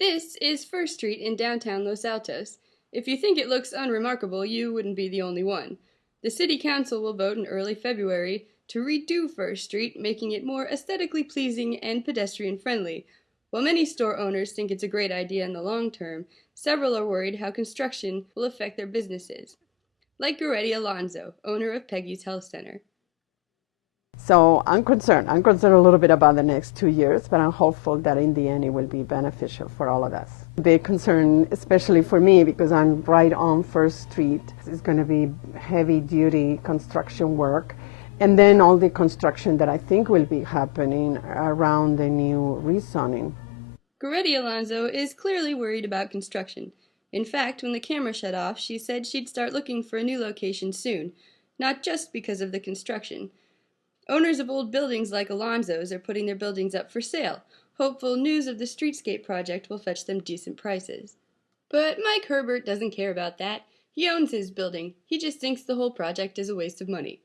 This is First Street in downtown Los Altos. If you think it looks unremarkable, you wouldn't be the only one. The City Council will vote in early February to redo First Street, making it more aesthetically pleasing and pedestrian-friendly. While many store owners think it's a great idea in the long term, several are worried how construction will affect their businesses. Like Goretti Alonso, owner of Peggy's Health Center. So I'm concerned. I'm concerned a little bit about the next 2 years, but I'm hopeful that in the end it will be beneficial for all of us. Big concern, especially for me, because I'm right on First Street. It's going to be heavy-duty construction work, and then all the construction that I think will be happening around the new rezoning. Goretti Alonso is clearly worried about construction. In fact, when the camera shut off, she said she'd start looking for a new location soon, not just because of the construction. Owners of old buildings like Alonso's are putting their buildings up for sale, hopeful news of the streetscape project will fetch them decent prices. But Mike Herbert doesn't care about that. He owns his building. He just thinks the whole project is a waste of money.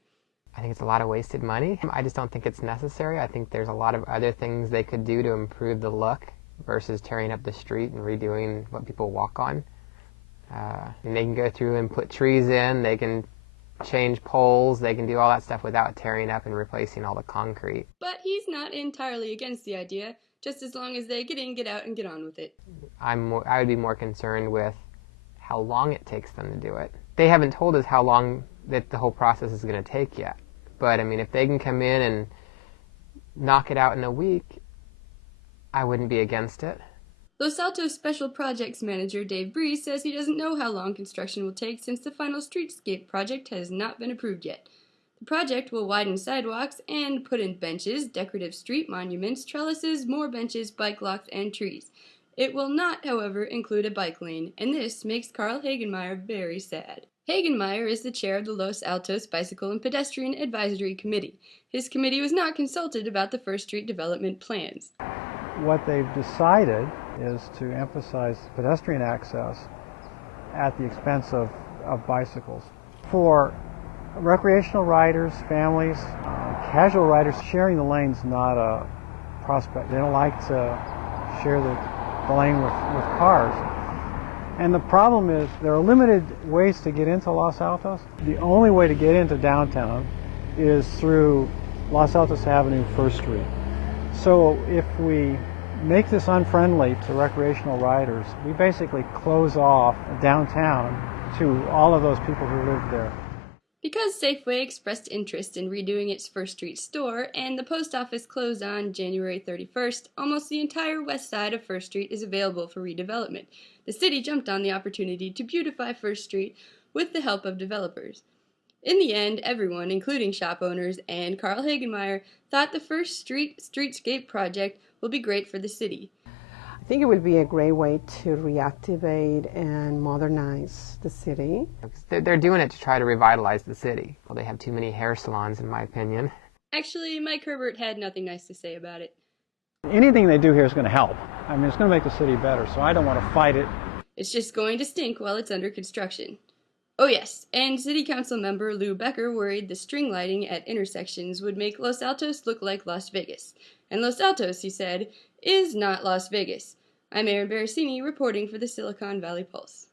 I think it's a lot of wasted money. I just don't think it's necessary. I think there's a lot of other things they could do to improve the look versus tearing up the street and redoing what people walk on. And they can go through and put trees in, they can change poles, they can do all that stuff without tearing up and replacing all the concrete. But he's not entirely against the idea, just as long as they get in, get out, and get on with it. I would be more concerned with how long it takes them to do it. They haven't told us how long that the whole process is going to take yet. But I mean, if they can come in and knock it out in a week, I wouldn't be against it. Los Altos Special Projects Manager Dave Breeze says he doesn't know how long construction will take since the final streetscape project has not been approved yet. The project will widen sidewalks and put in benches, decorative street monuments, trellises, more benches, bike locks, and trees. It will not, however, include a bike lane, and this makes Carl Hagenmeyer very sad. Hagenmeyer is the chair of the Los Altos Bicycle and Pedestrian Advisory Committee. His committee was not consulted about the First Street development plans. What they've decided is to emphasize pedestrian access at the expense of bicycles. For recreational riders, families, casual riders, sharing the lane's not a prospect. They don't like to share the lane with cars. And the problem is there are limited ways to get into Los Altos. The only way to get into downtown is through Los Altos Avenue, First Street. So if we make this unfriendly to recreational riders, we basically close off downtown to all of those people who live there. Because Safeway expressed interest in redoing its First Street store and the post office closed on January 31st, almost the entire west side of First Street is available for redevelopment. The city jumped on the opportunity to beautify First Street with the help of developers. In the end, everyone, including shop owners and Carl Hagenmeyer, thought the First Street streetscape project will be great for the city. I think it will be a great way to reactivate and modernize the city. They're doing it to try to revitalize the city. Well, they have too many hair salons, in my opinion. Actually, Mike Herbert had nothing nice to say about it. Anything they do here is going to help. I mean, it's going to make the city better, so I don't want to fight it. It's just going to stink while it's under construction. Oh yes, and City Council member Lou Becker worried the string lighting at intersections would make Los Altos look like Las Vegas. And Los Altos, he said, is not Las Vegas. I'm Erin Barricini reporting for the Silicon Valley Pulse.